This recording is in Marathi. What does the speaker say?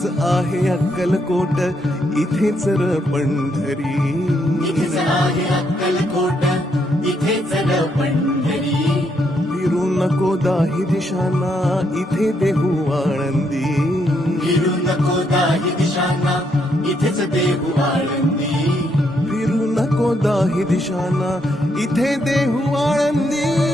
इथेच आहे अक्कलकोट, इथेच र पंढरी. इथेच आहे अक्कलकोट, इथेच र पंढरी. फिरू नको दाही दिशांना, इथे देहू आळंदी. फिरू नको दाही दिशांना, इथेच देहू आळंदी. फिरू नको दाही दिशांना, इथे देहू आळंदी.